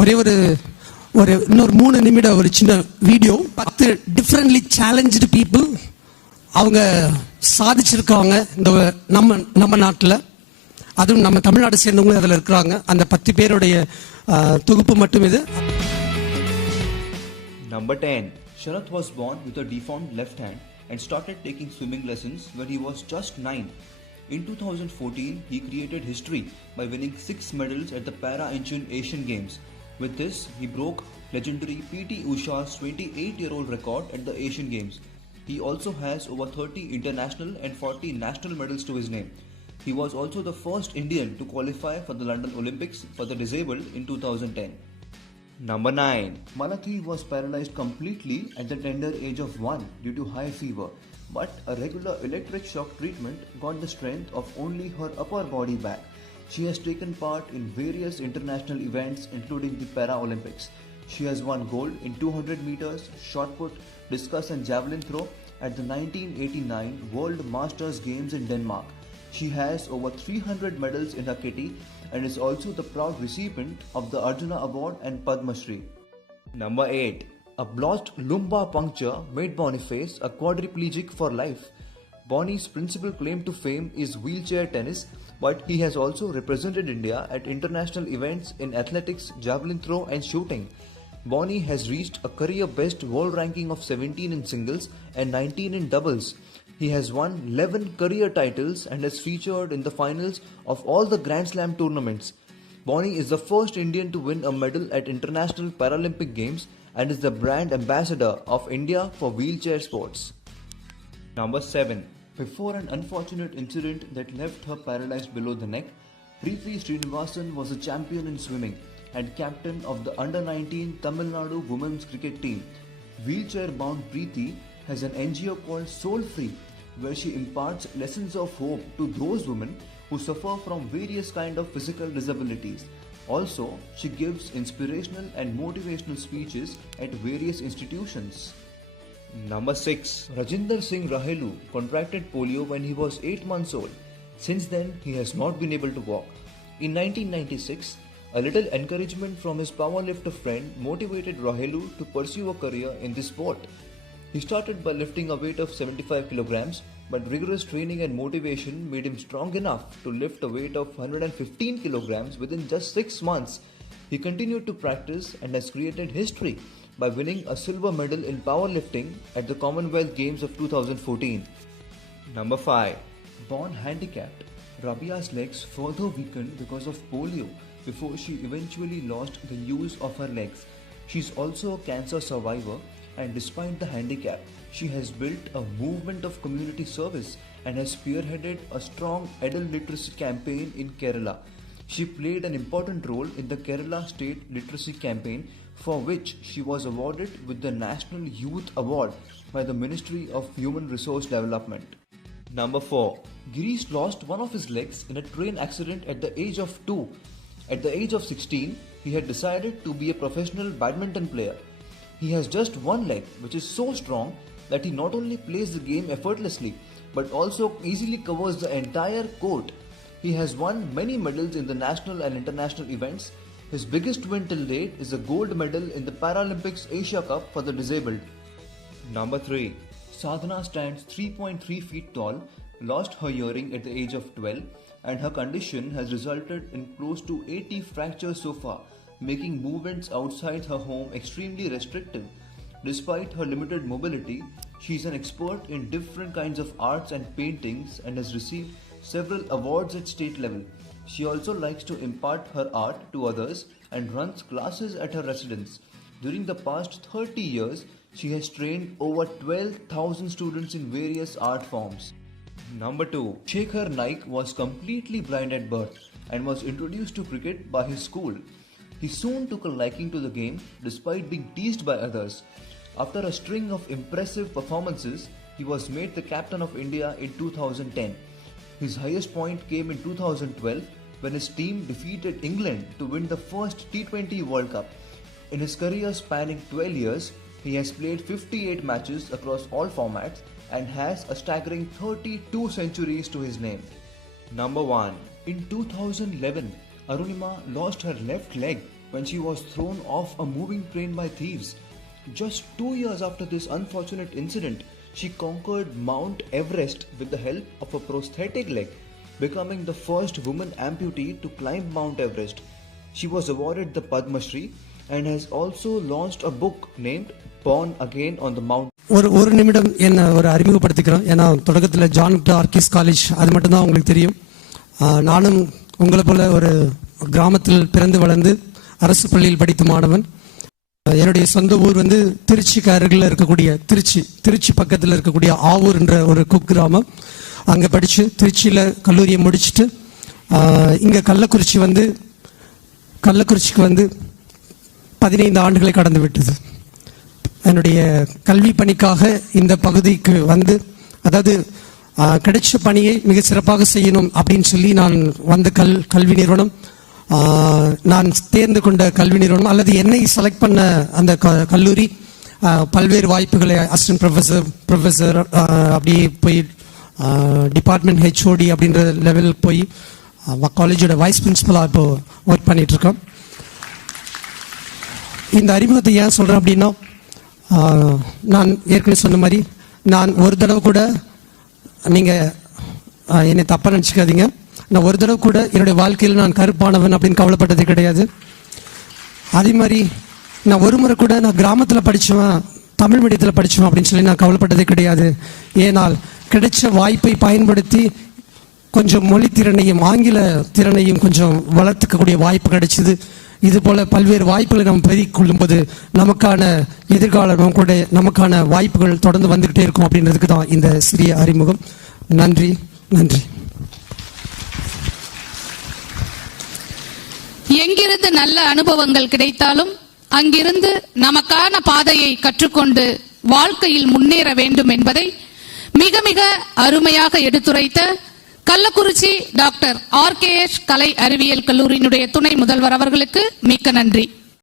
ஒரே ஒரு ஒரு இன்னொரு மூணு நிமிடம் ஒரு சின்ன வீடியோ பத்து டிஃப்ரெண்ட்லி சேலஞ்சு பீப்புள் அவங்க சாதிச்சிருக்காங்க இந்த நம்ம நம்ம நாட்டில். அதுவும் நம்ம தமிழ்நாடு சேர்ந்தவங்களும் அதில் இருக்கிறாங்க. அந்த பத்து பேருடைய தொகுப்பு மட்டும் இது. Number ten Sharath was born with a deformed left hand and started taking swimming lessons when he was just nine In 2014, he created history by winning 6 medals at the Para Incheon Asian Games. With this, he broke legendary PT Usha's 28 year old record at the Asian Games. He also has over 30 international and 40 national medals to his name. He was also the first Indian to qualify for the London Olympics for the disabled in 2010. Number 9. Malati was paralyzed completely at the tender age of 1 due to high fever, but a regular electric shock treatment got the strength of only her upper body back. She has taken part in various international events including the Paralympics. She has won gold in 200 meters, shot put, discus and javelin throw at the 1989 World Masters Games in Denmark. She has over 300 medals in her kitty and is also the proud recipient of the Arjuna Award and Padma Shri. Number 8. A blotched lumbar puncture made Boniface a quadriplegic for life. Bonnie's principal claim to fame is wheelchair tennis, but he has also represented India at international events in athletics, javelin throw, and shooting. Bonnie has reached a career best world ranking of 17 in singles and 19 in doubles. He has won 11 career titles and has featured in the finals of all the Grand Slam tournaments. Bonnie is the first Indian to win a medal at International Paralympic Games and is the brand ambassador of India for wheelchair sports. Number 7. Before an unfortunate incident that left her paralyzed below the neck, Preeti Srinivasan was a champion in swimming and captain of the under 19 Tamil Nadu women's cricket team. Wheelchair bound Preeti has an NGO called Soul Free where she imparts lessons of hope to those women who suffer from various kind of physical disabilities. Also, she gives inspirational and motivational speeches at various institutions. Number 6. Rajinder Singh Rahelu contracted polio when he was 8 months old. Since then, he has not been able to walk. In 1996, a little encouragement from his powerlifter friend motivated Rahelu to pursue a career in this sport. He started by lifting a weight of 75 kilograms, but rigorous training and motivation made him strong enough to lift a weight of 115 kilograms within just 6 months. He continued to practice and has created history by winning a silver medal in powerlifting at the Commonwealth Games of 2014. Number 5. Born handicapped, Rabia's legs further weakened because of polio before she eventually lost the use of her legs. She's also a cancer survivor, and despite the handicap, she has built a movement of community service and has spearheaded a strong adult literacy campaign in Kerala. She played an important role in the Kerala State Literacy Campaign, for which she was awarded with the National Youth Award by the Ministry of Human Resource Development. Number 4. Girish lost one of his legs in a train accident at the age of 2. At the age of 16, he had decided to be a professional badminton player. He has just one leg, which is so strong that he not only plays the game effortlessly, but also easily covers the entire court. He has won many medals in the national and international events. His biggest win till date is a gold medal in the Paralympics Asia Cup for the disabled. Number 3. Sadhana stands 3.3 feet tall, lost her hearing at the age of 12, and her condition has resulted in close to 80 fractures so far, making movements outside her home extremely restrictive. Despite her limited mobility, she is an expert in different kinds of arts and paintings and has received several awards at state level. She also likes to impart her art to others and runs classes at her residence. During the past 30 years, she has trained over 12,000 students in various art forms. Number 2. Shekhar Naik was completely blind at birth and was introduced to cricket by his school. He soon took a liking to the game despite being teased by others. After a string of impressive performances, he was made the captain of India in 2010. His highest point came in 2012 when his team defeated England to win the first T20 World Cup. In his career spanning 12 years, he has played 58 matches across all formats and has a staggering 32 centuries to his name. Number 1. In 2011, Arunima lost her left leg when she was thrown off a moving train by thieves. Just two years after this unfortunate incident, she conquered Mount Everest with the help of a prosthetic leg, becoming the first woman amputee to climb Mount Everest. She was awarded the Padma Shri and has also launched a book named Born Again on the Mount. ஒரு ஒரு நிமிடம் என்ன ஒரு அறிமுகப்படுத்திக்கிறோம் ஏன்னா தொடக்கத்தில் John ஆர்கிஸ் college அது மட்டும்தான் உங்களுக்கு தெரியும் ஆஹ் நானும் உங்களை போல ஒரு கிராமத்தில் பிறந்து வளர்ந்து அரசு பள்ளியில் படித்த மாணவன். என்னுடைய சொந்த ஊர் வந்து திருச்சிக்கு அருகில் இருக்கக்கூடிய திருச்சி திருச்சி பக்கத்தில் இருக்கக்கூடிய ஆவூர் என்ற ஒரு குக்கிராமம். அங்கே படித்து திருச்சியில் கல்லூரியை முடிச்சுட்டு இங்கே கள்ளக்குறிச்சி வந்து கள்ளக்குறிச்சிக்கு வந்து பதினைந்து ஆண்டுகளை கடந்து விட்டது. என்னுடைய கல்வி பணிக்காக இந்த பகுதிக்கு வந்து அதாவது கிடைச்ச பணியை மிக சிறப்பாக செய்யணும் அப்படின்னு சொல்லி நான் வந்த கல் கல்வி நிறுவனம் நான் தேர்ந்து கொண்ட கல்வி நிறுவனம் அல்லது என்னை செலக்ட் பண்ண அந்த க- கல்லூரி பல்வேறு வாய்ப்புகளை அசிஸ்டன்ட் ப்ரொஃபஸர் ப்ரொஃபஸர் அப்படியே போய் டிபார்ட்மெண்ட் ஹெச்ஓடி அப்படின்ற லெவலுக்கு போய் காலேஜோட வைஸ் பிரின்சிபலாக இப்போ ஒர்க் பண்ணிகிட்ருக்கோம் இந்த அறிமுகத்தை ஏன் சொல்கிறேன் அப்படின்னா நான் ஏற்கனவே சொன்ன மாதிரி நான் ஒரு தடவை கூட நீங்கள் என்னை தப்பாக நினச்சிக்காதீங்க. நான் ஒரு தடவை கூட என்னுடைய வாழ்க்கையில் நான் கருப்பானவன் அப்படின்னு கவலைப்பட்டது கிடையாது. அதே மாதிரி நான் ஒரு முறை கூட நான் கிராமத்தில் படித்தவன் தமிழ் மீடியத்தில் படித்தவன் அப்படின்னு சொல்லி நான் கவலைப்பட்டதே கிடையாது. ஏனால் கிடைச்ச வாய்ப்பை பயன்படுத்தி கொஞ்சம் மொழி திறனையும் ஆங்கில திறனையும் கொஞ்சம் வளர்த்துக்கக்கூடிய வாய்ப்பு கிடைச்சிது. இது போல பல்வேறு வாய்ப்புகளை நாம் பெருக்கிக் கொள்ளும்போது நமக்கான எதிர்காலம் கூட நமக்கான வாய்ப்புகள் தொடர்ந்து வந்துகிட்டே இருக்கும் அப்படின்றதுக்கு தான் இந்த சிறிய அறிமுகம். நன்றி நன்றி. எங்கிருந்து நல்ல அனுபவங்கள் கிடைத்தாலும் அங்கிருந்து நமக்கான பாதையை கற்றுக்கொண்டு வாழ்க்கையில் முன்னேற வேண்டும் என்பதை மிக மிக அருமையாக எடுத்துரைத்த கள்ளக்குறிச்சி டாக்டர் ஆர்கேஎஸ் கலை அறிவியல் கல்லூரியினுடைய துணை முதல்வர் அவர்களுக்கு மிக்க நன்றி.